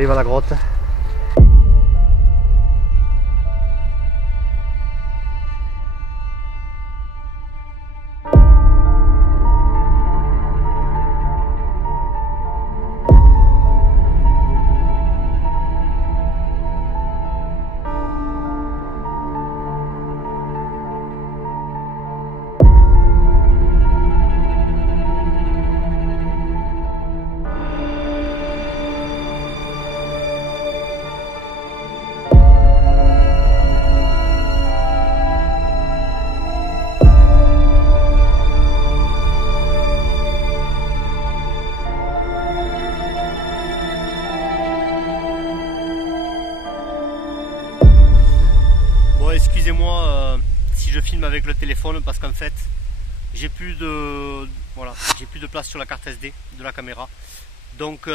arrive à la grotte. Excusez-moi si je filme avec le téléphone parce qu'en fait j'ai plus de place sur la carte SD de la caméra. Donc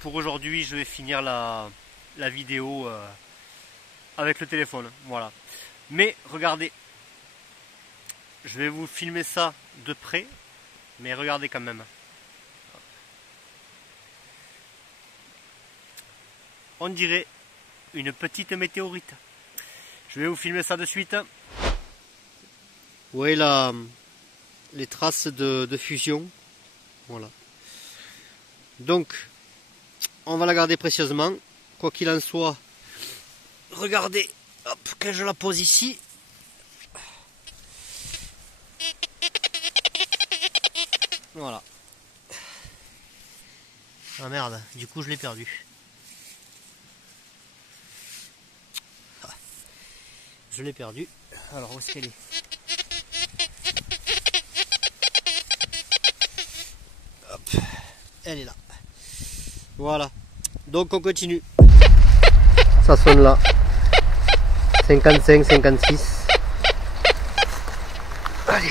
pour aujourd'hui je vais finir la vidéo avec le téléphone. Voilà. Mais regardez, je vais vous filmer ça de près, mais regardez quand même. On dirait une petite météorite. Je vais vous filmer ça de suite. Vous voyez là, les traces de fusion. Voilà. Donc, on va la garder précieusement. Quoi qu'il en soit, regardez, hop, quand je la pose ici. Voilà. Ah merde, du coup je l'ai perdu. Je l'ai perdu. Alors où est-ce qu'elle est? Hop. Elle est là. Voilà. Donc on continue. Ça sonne là. 55, 56. Allez.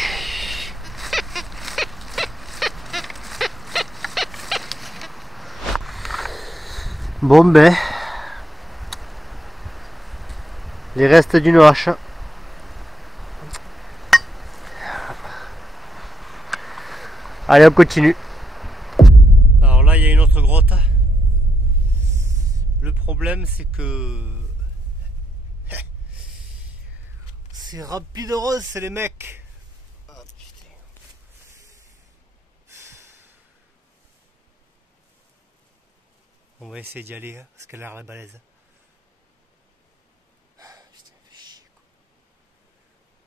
Bon ben. Les restes d'une hache. Allez, on continue. Alors là, il y a une autre grotte. Le problème, c'est que c'est rapide rose, c'est les mecs. Oh, putain. On va essayer d'y aller, hein, parce qu'elle a l'air la balèze.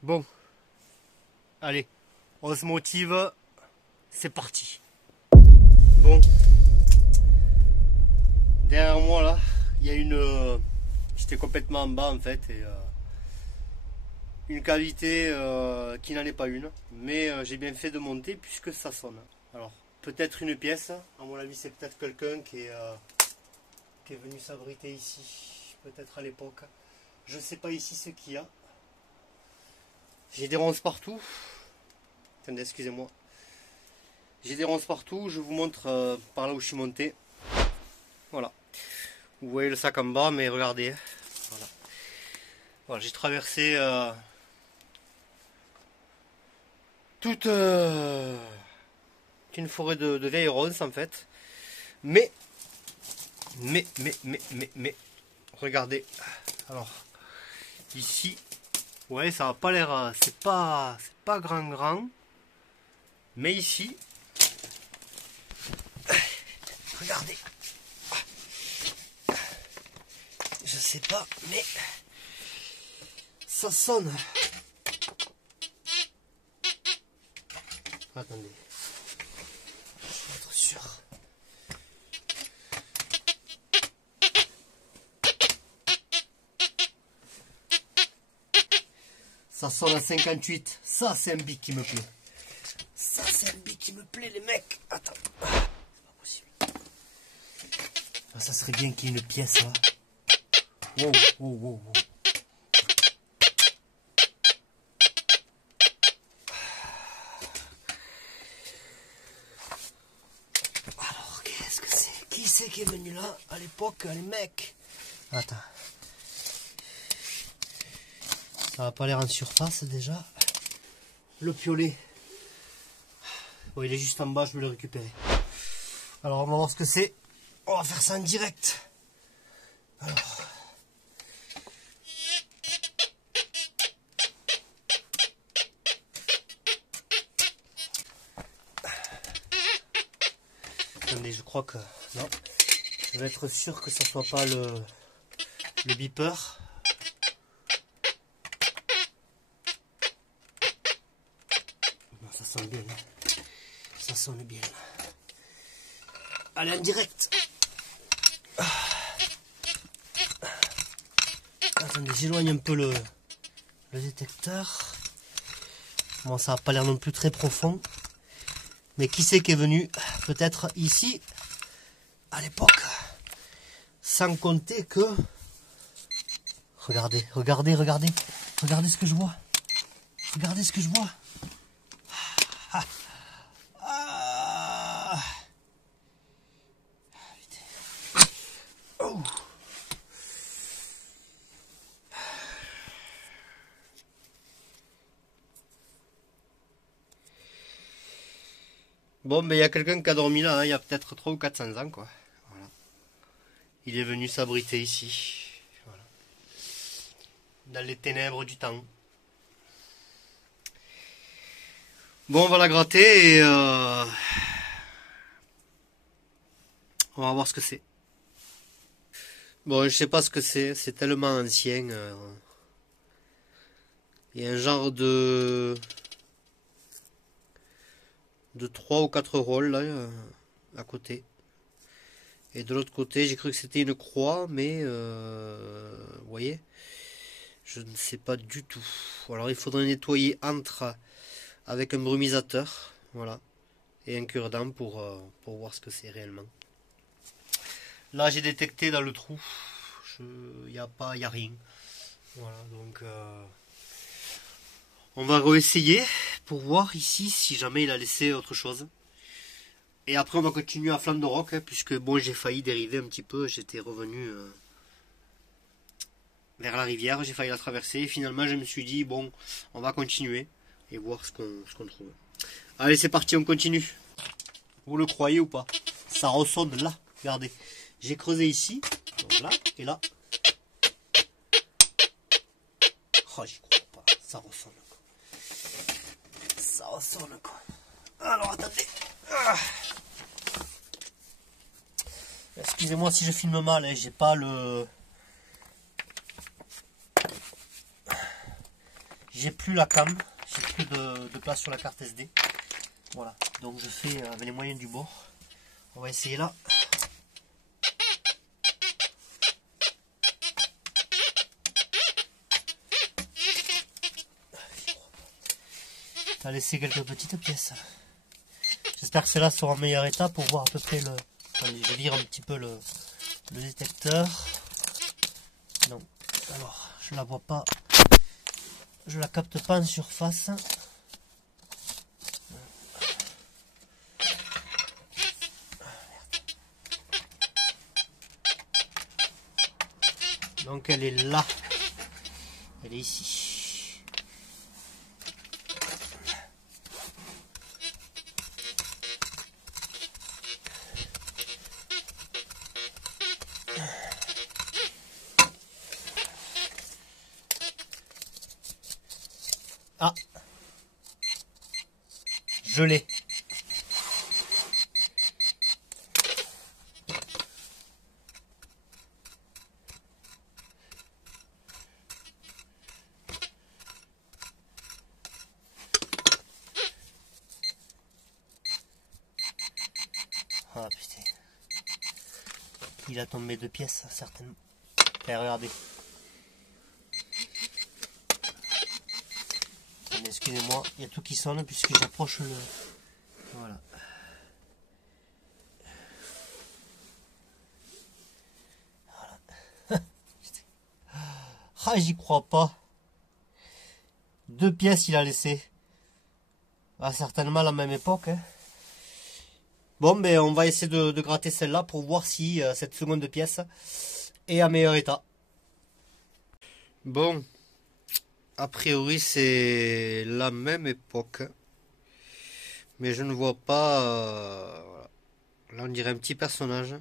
Bon, allez, on se motive, c'est parti. Bon, derrière moi là, il y a une... J'étais complètement en bas en fait, et une cavité qui n'en est pas une, mais j'ai bien fait de monter puisque ça sonne. Alors, peut-être une pièce, à mon avis c'est peut-être quelqu'un qui est venu s'abriter ici, peut-être à l'époque. Je sais pas ici ce qu'il y a. J'ai des ronces partout. Attendez, excusez-moi. J'ai des ronces partout. Je vous montre par là où je suis monté. Voilà. Vous voyez le sac en bas, mais regardez. Voilà. Voilà, j'ai traversé toute une forêt de vieilles ronces en fait. Mais, regardez. Alors, ici. Ouais, ça n'a pas l'air, c'est pas grand, mais ici, regardez, je sais pas, mais ça sonne. Attendez, je vais être sûr. Ça sonne à 58. Ça, c'est un bic qui me plaît. Ça, c'est un bic qui me plaît, les mecs. Attends. C'est pas possible. Ah, ça serait bien qu'il y ait une pièce, là. Wow, wow, wow, wow. Alors, qu'est-ce que c'est? Qui c'est qui est venu là, à l'époque, les mecs? Attends. Ça n'a pas l'air en surface déjà. Le piolet. Bon, il est juste en bas, je vais le récupérer. Alors on va voir ce que c'est. On va faire ça en direct. Alors. Attendez, je crois que... Non. Je vais être sûr que ça soit pas le beeper. Non, ça sonne bien. Ça sonne bien. Allez, en direct. Attendez, j'éloigne un peu le détecteur. Bon, ça n'a pas l'air non plus très profond. Mais qui c'est qui est venu peut-être ici à l'époque, sans compter que... Regardez ce que je vois. Regardez ce que je vois. Ah. Ah. Oh. Bon, mais il y a quelqu'un qui a dormi là, hein, il y a peut-être 300 ou 400 ans, quoi. Voilà. Il est venu s'abriter ici. Voilà. Dans les ténèbres du temps. Bon, on va la gratter et on va voir ce que c'est. Bon, je sais pas ce que c'est tellement ancien. Il y a un genre de 3 ou 4 rôles là, à côté. Et de l'autre côté, j'ai cru que c'était une croix, mais vous voyez, je ne sais pas du tout. Alors il faudrait nettoyer avec un brumisateur, voilà, et un cure-dent pour voir ce que c'est réellement. Là, j'ai détecté dans le trou, il n'y a rien. Voilà, donc on va réessayer pour voir ici si jamais il a laissé autre chose. Et après on va continuer à flanc de roc, hein, puisque bon, j'ai failli dériver un petit peu, j'étais revenu vers la rivière, j'ai failli la traverser, et finalement je me suis dit bon, on va continuer et voir ce qu'on trouve. Allez, c'est parti, on continue. Vous le croyez ou pas? Ça ressonne là, regardez. J'ai creusé ici, donc là, et là. Oh, j'y crois pas, ça ressonne quoi. Ça ressonne quoi. Alors attendez. Ah. Excusez-moi si je filme mal, hein, j'ai pas le... J'ai plus la cam, j'ai plus de place sur la carte SD. Voilà, donc je fais avec les moyens du bord. On va essayer là. Ça a laissé quelques petites pièces. J'espère que celle-là sera en meilleur état pour voir à peu près le... Allez, je vire un petit peu le détecteur. Non, alors je la vois pas. Je la capte pas en surface. Donc elle est là. Elle est ici. Ah, je l'ai. Ah putain. Il a tombé de pièces, certainement. Allez, regardez. Excusez-moi, il y a tout qui sonne puisque j'approche le... Voilà. Voilà. Ah, j'y crois pas. 2 pièces il a laissé. Ah, certainement à la même époque. Hein. Bon, ben on va essayer de gratter celle-là pour voir si cette seconde pièce est en meilleur état. Bon. A priori, c'est la même époque. Mais je ne vois pas... Voilà. Là, on dirait un petit personnage.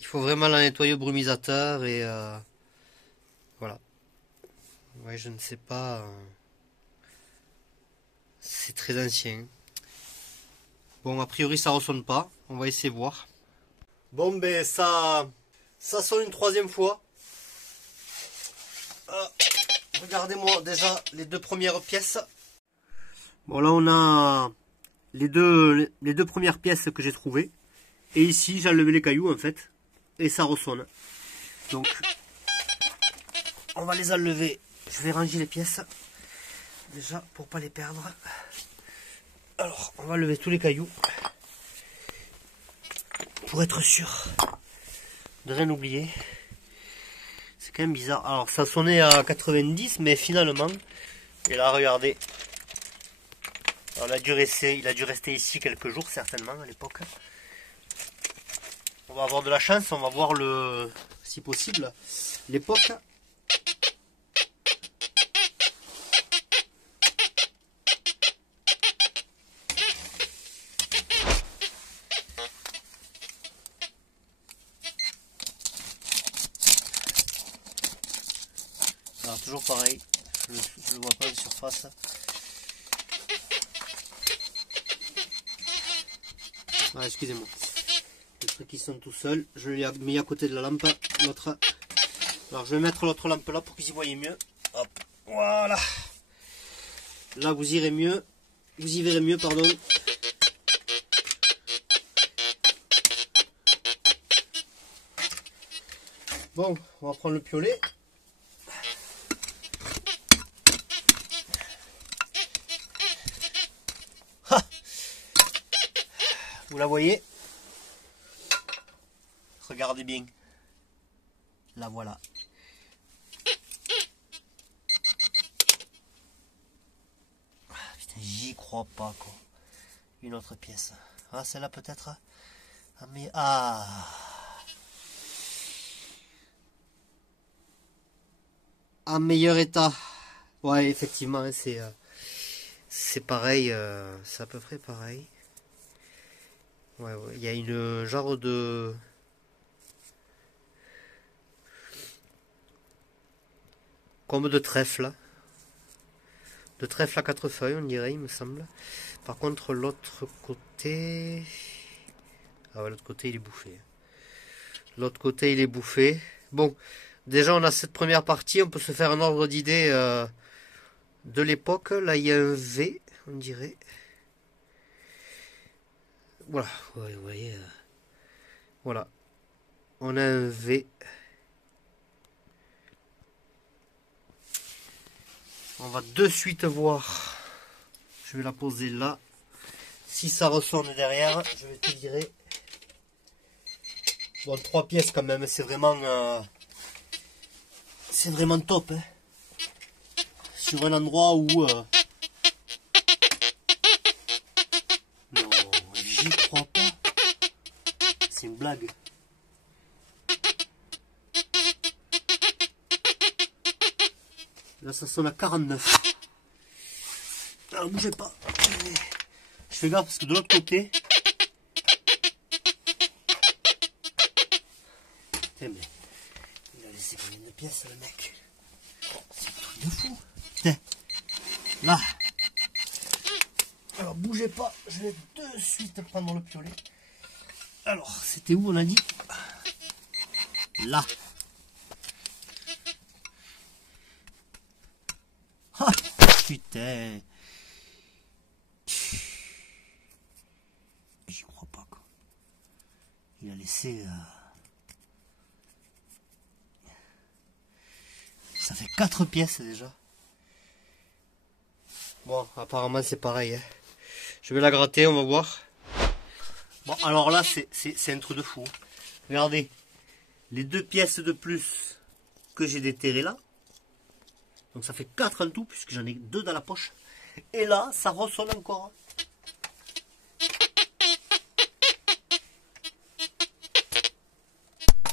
Il faut vraiment la nettoyer au brumisateur et voilà. Ouais, je ne sais pas. C'est très ancien. Bon, a priori ça ressonne pas. On va essayer de voir. Bon, ben ça sonne une troisième fois. Regardez-moi déjà les deux premières pièces. Bon, là on a les deux premières pièces que j'ai trouvées. Et ici j'ai enlevé les cailloux en fait. Et ça ressonne. Donc on va les enlever. Je vais ranger les pièces. Déjà pour pas les perdre. Alors on va enlever tous les cailloux. Pour être sûr de rien oublier. C'est quand même bizarre. Alors ça sonnait à 90 mais finalement. Et là regardez. Alors, il a dû rester ici quelques jours certainement à l'époque. On va avoir de la chance, on va voir le, si possible, l'époque. Alors toujours pareil, je ne le vois pas de surface. Ah, excusez-moi. Les trucs qui sont tout seuls. Je l'ai mis à côté de la lampe. L'autre. Alors je vais mettre l'autre lampe là pour que vous y voyez mieux. Hop. Voilà. Là vous irez mieux. Vous y verrez mieux, pardon. Bon, on va prendre le piolet. Ha! Vous la voyez? Regardez bien. La voilà. Ah, putain, j'y crois pas quoi. Une autre pièce. Ah, celle-là peut-être. Ah, mais en meilleur état. Ouais, effectivement, c'est pareil. C'est à peu près pareil. Ouais, ouais. Il y a une genre de comme de trèfle. De trèfle à 4 feuilles, on dirait, il me semble. Par contre, l'autre côté... Ah ouais, l'autre côté, il est bouffé. L'autre côté, il est bouffé. Bon, déjà, on a cette première partie. On peut se faire un ordre d'idée de l'époque. Là, il y a un V, on dirait. Voilà, ouais, vous voyez. Voilà. On a un V. On va de suite voir. Je vais la poser là. Si ça ressonne derrière, je vais te dire. Bon, 3 pièces quand même, c'est vraiment top. Hein. Sur un endroit où... Non, j'y crois pas. C'est une blague. Là, ça sonne à 49. Alors, bougez pas. Je fais gaffe parce que de l'autre côté... Putain, mais... Il a laissé combien de pièces, le mec? C'est un truc de fou. Putain. Là. Alors, bougez pas. Je vais de suite prendre le piolet. Alors, c'était où, on a dit? Là. Ah, putain. J'y crois pas quoi. Il a laissé... Ça fait 4 pièces déjà. Bon, apparemment c'est pareil. Hein. Je vais la gratter, on va voir. Bon, alors là, c'est un truc de fou. Regardez. Les 2 pièces de plus que j'ai déterrées là. Donc ça fait 4 en tout, puisque j'en ai 2 dans la poche. Et là, ça ressonne encore.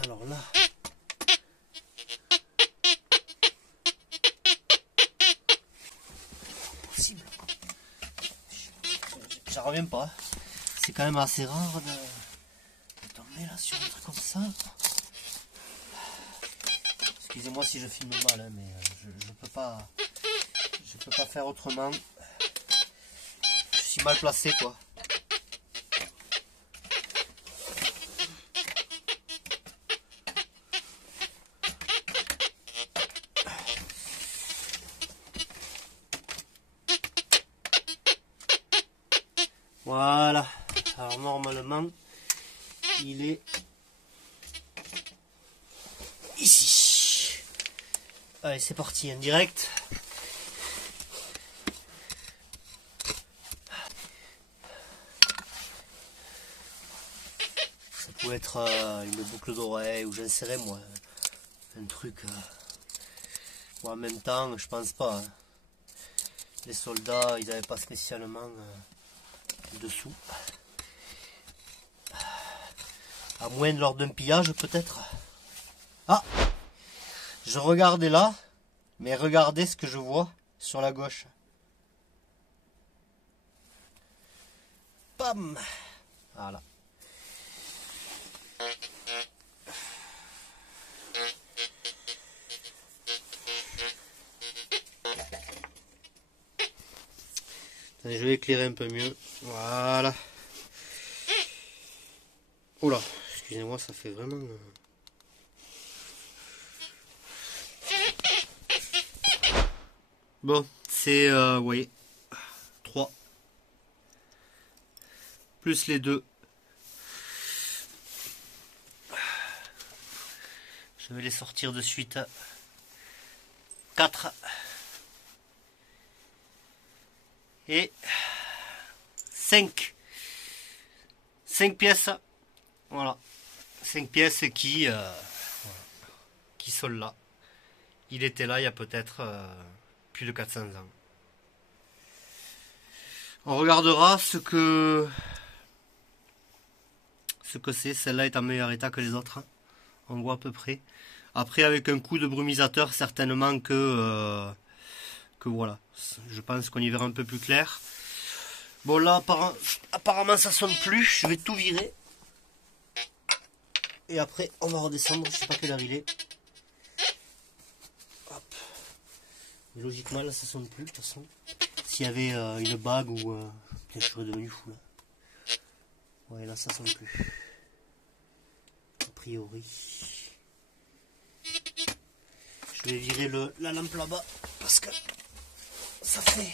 Alors là... J'en reviens pas. C'est quand même assez rare de tomber là sur un truc comme ça. Excusez-moi si je filme mal, hein, mais je peux pas faire autrement. Je suis mal placé, quoi. Voilà. Alors normalement, il est ici. Allez, c'est parti, en direct. Ça pouvait être une boucle d'oreille ou j'en sais moi. Un truc. Bon, en même temps, je pense pas. Hein. Les soldats, ils n'avaient pas spécialement dessous. À moins lors d'un pillage, peut-être. Ah! Je regardais là, mais regardez ce que je vois sur la gauche. Pam! Voilà. Attendez, je vais éclairer un peu mieux. Voilà. Oula, excusez-moi, ça fait vraiment... Bon, c'est, vous voyez, 3. Plus les 2. Je vais les sortir de suite. 4. Et 5. 5 pièces. Voilà. 5 pièces qui sont là. Il était là il y a peut-être plus de 400 ans. On regardera ce que c'est. Celle-là est en meilleur état que les autres. On voit à peu près. Après, avec un coup de brumisateur, certainement que voilà. Je pense qu'on y verra un peu plus clair. Bon, là, apparemment, ça sonne plus. Je vais tout virer. Et après, on va redescendre. Je sais pas quelle heure il est. Hop. Et logiquement, là, ça sonne plus, de toute façon. S'il y avait une bague ou... Peut-être que je serais devenu fou, là. Ouais, là, ça sonne plus. A priori. Je vais virer la lampe là-bas. Parce que ça fait...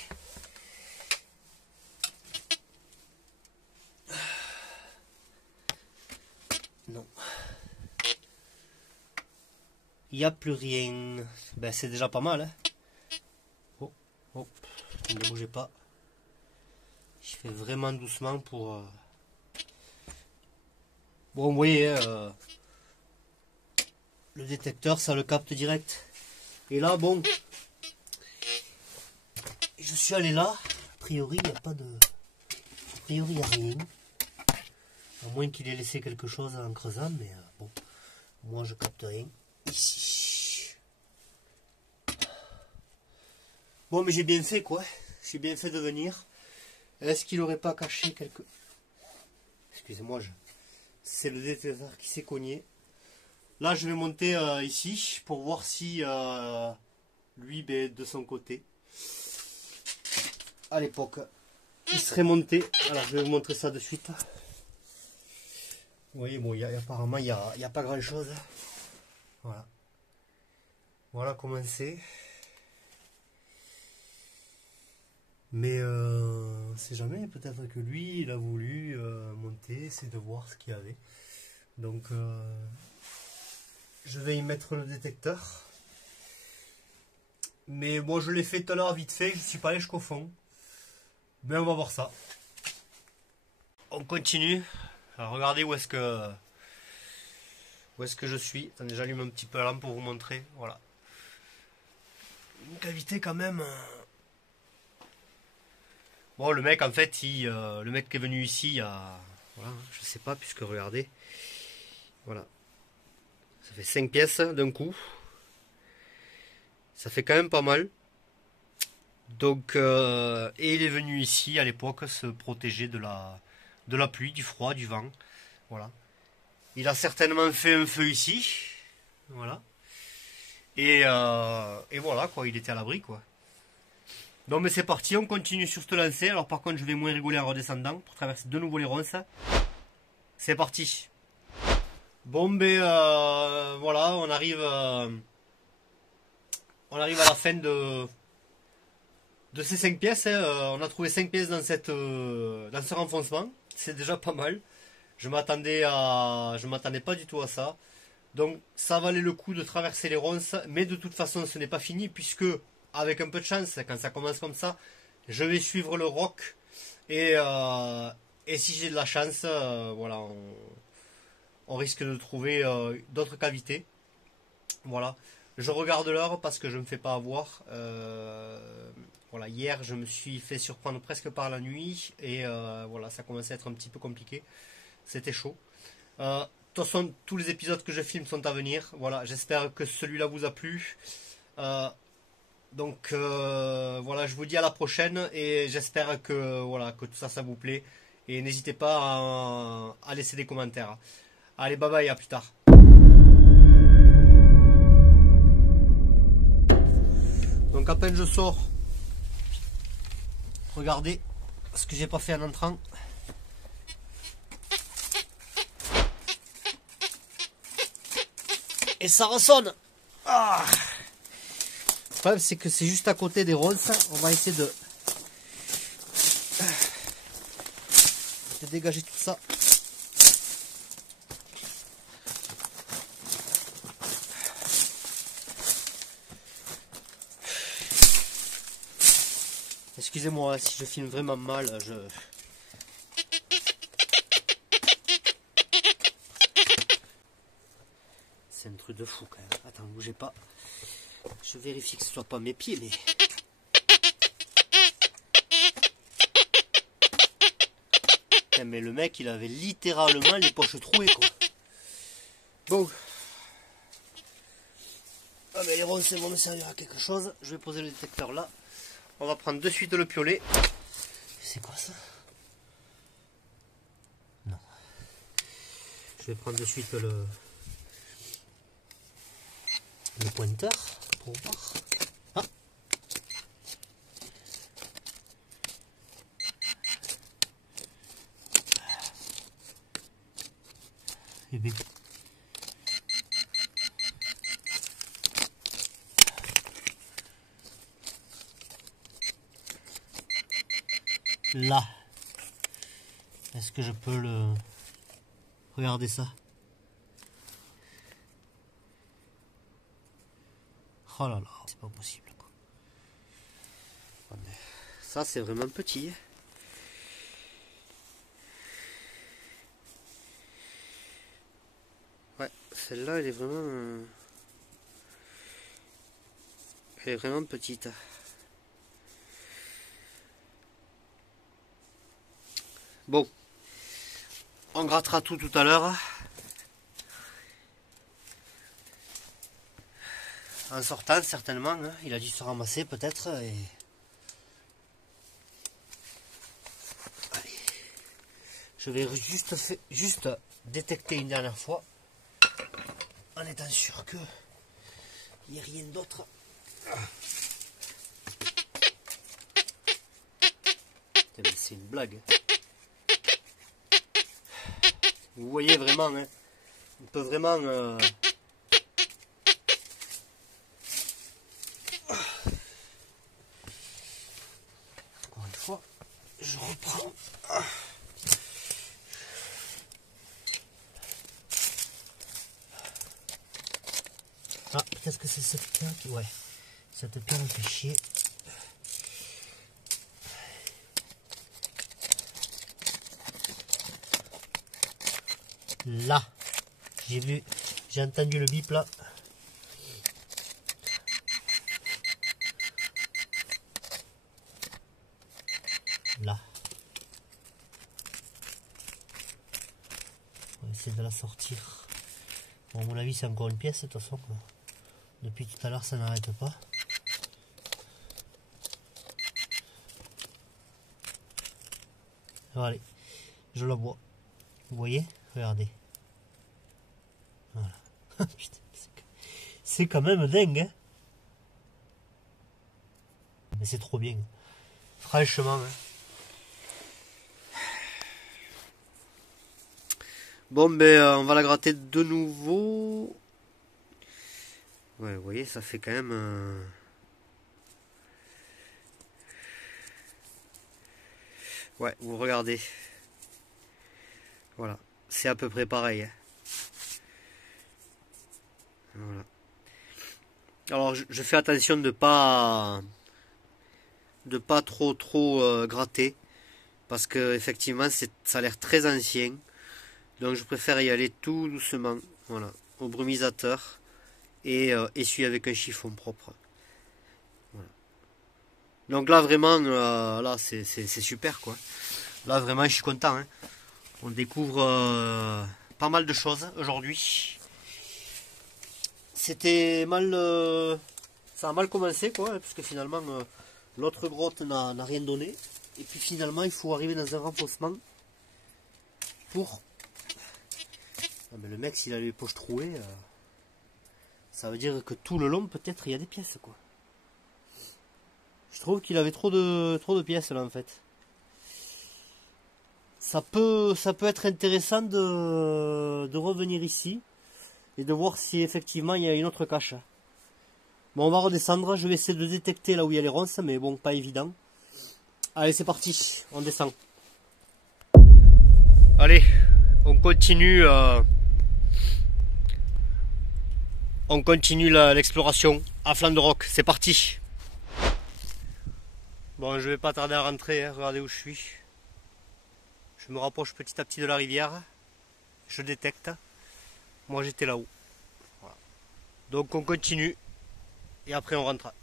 Non. Il n'y a plus rien. Ben, c'est déjà pas mal. Hein. Oh, oh, ne bougez pas. Je fais vraiment doucement pour... Bon, vous voyez, le détecteur, ça le capte direct. Et là, bon, je suis allé là. A priori, il n'y a pas de... A priori, il n'y a rien. À moins qu'il ait laissé quelque chose en creusant, mais bon, moi je capte rien. Ici. Bon, mais j'ai bien fait, quoi. J'ai bien fait de venir. Est-ce qu'il n'aurait pas caché quelque... Excusez-moi, c'est le détecteur qui s'est cogné. Là, je vais monter ici pour voir si lui, ben, de son côté, à l'époque, il serait monté. Alors, je vais vous montrer ça de suite. Vous voyez, bon, apparemment, il n'y a pas grand-chose. Voilà. Voilà comment c'est. Mais on ne sait jamais, peut-être que lui, il a voulu monter, essayer de voir ce qu'il y avait. Donc, je vais y mettre le détecteur. Mais moi, je l'ai fait tout à l'heure vite fait, je ne suis pas allé jusqu'au fond. Mais on va voir ça. On continue. Alors, regardez où est-ce que je suis. Attendez, j'allume un petit peu la lampe pour vous montrer. Voilà. Une cavité quand même. Bon, le mec, en fait, le mec qui est venu ici, il y a... Voilà, je sais pas, puisque regardez. Voilà. Ça fait 5 pièces d'un coup. Ça fait quand même pas mal. Donc, et il est venu ici, à l'époque, se protéger de la pluie, du froid, du vent. Voilà. Il a certainement fait un feu ici. Voilà. Et voilà quoi, il était à l'abri quoi. Donc mais c'est parti, on continue sur cette lancée. Alors par contre je vais moins rigoler en redescendant pour traverser de nouveau les ronces. C'est parti. Bon ben voilà, on arrive à la fin de ces 5 pièces. On a trouvé 5 pièces dans ce renfoncement. C'est déjà pas mal. Je m'attendais pas du tout à ça. Donc ça valait le coup de traverser les ronces, mais de toute façon ce n'est pas fini puisque avec un peu de chance, quand ça commence comme ça, je vais suivre le roc et si j'ai de la chance, voilà, on risque de trouver d'autres cavités. Voilà. Je regarde l'heure parce que je ne me fais pas avoir. Voilà, hier je me suis fait surprendre presque par la nuit et voilà, ça commençait à être un petit peu compliqué. C'était chaud. De toute façon, tous les épisodes que je filme sont à venir. Voilà, j'espère que celui-là vous a plu. Donc voilà, je vous dis à la prochaine et j'espère que voilà que tout ça, ça vous plaît. Et n'hésitez pas à laisser des commentaires. Allez, bye bye, à plus tard. Donc à peine je sors, regardez ce que j'ai pas fait en entrant. Et ça ressonne. Ah. Le problème c'est que c'est juste à côté des ronces. On va essayer de dégager tout ça. Excusez-moi si je filme vraiment mal, c'est un truc de fou quand même. Attends, bougez pas. Je vérifie que ce soit pas mes pieds, mais... Mais le mec, il avait littéralement les poches trouées, quoi. Bon. Ah mais les ronces vont me servir à quelque chose. Je vais poser le détecteur là. On va prendre de suite le piolet. C'est quoi ça? Non. Je vais prendre de suite le pointeur pour voir. Ah. Et bien. Là. Est-ce que je peux le... Regardez ça. Oh là là, c'est pas possible quoi. Ça c'est vraiment petit. Ouais, celle-là elle est vraiment... Elle est vraiment petite. Bon, on grattera tout à l'heure. En sortant certainement, hein. Il a dû se ramasser peut-être. Et... Allez. Je vais juste détecter une dernière fois. En étant sûr que il n'y a rien d'autre. C'est une blague. Vous voyez vraiment, hein, on peut vraiment... Encore une fois, je reprends. Ah, peut-être que c'est cette pierre qui... Ouais, cette pierre me fait chier. Là, j'ai entendu le bip là. Là. On va essayer de la sortir. Bon, à mon avis, c'est encore une pièce de toute façon. Depuis tout à l'heure, ça n'arrête pas. Alors, allez, je la vois. Vous voyez? Regardez. Putain, c'est quand même dingue, hein. Mais c'est trop bien. Franchement. Hein. Bon, ben, on va la gratter de nouveau. Ouais, vous voyez, ça fait quand même... Ouais, vous regardez. Voilà, c'est à peu près pareil. Hein. Voilà. Alors, je fais attention de pas trop gratter, parce que effectivement, ça a l'air très ancien. Donc, je préfère y aller tout doucement. Voilà, au brumisateur et essuyer avec un chiffon propre. Voilà. Donc là, vraiment, là, c'est super, quoi. Là, vraiment, je suis content. Hein. On découvre pas mal de choses aujourd'hui. C'était mal... ça a mal commencé, quoi, puisque finalement, l'autre grotte n'a rien donné. Et puis finalement, il faut arriver dans un renforcement pour... Ah, mais le mec, s'il a les poches trouées, ça veut dire que tout le long, peut-être, il y a des pièces, quoi. Je trouve qu'il avait trop de pièces, là, en fait. Ça peut être intéressant de revenir ici et de voir si effectivement il y a une autre cache. Bon, on va redescendre, je vais essayer de détecter là où il y a les ronces, mais bon, pas évident. Allez, c'est parti, on descend. Allez, on continue l'exploration à flanc de roc, c'est parti. Bon, je vais pas tarder à rentrer, hein. Regardez où je suis. Je me rapproche petit à petit de la rivière. Je détecte. Moi j'étais là-haut. Voilà. Donc on continue. Et après on rentre.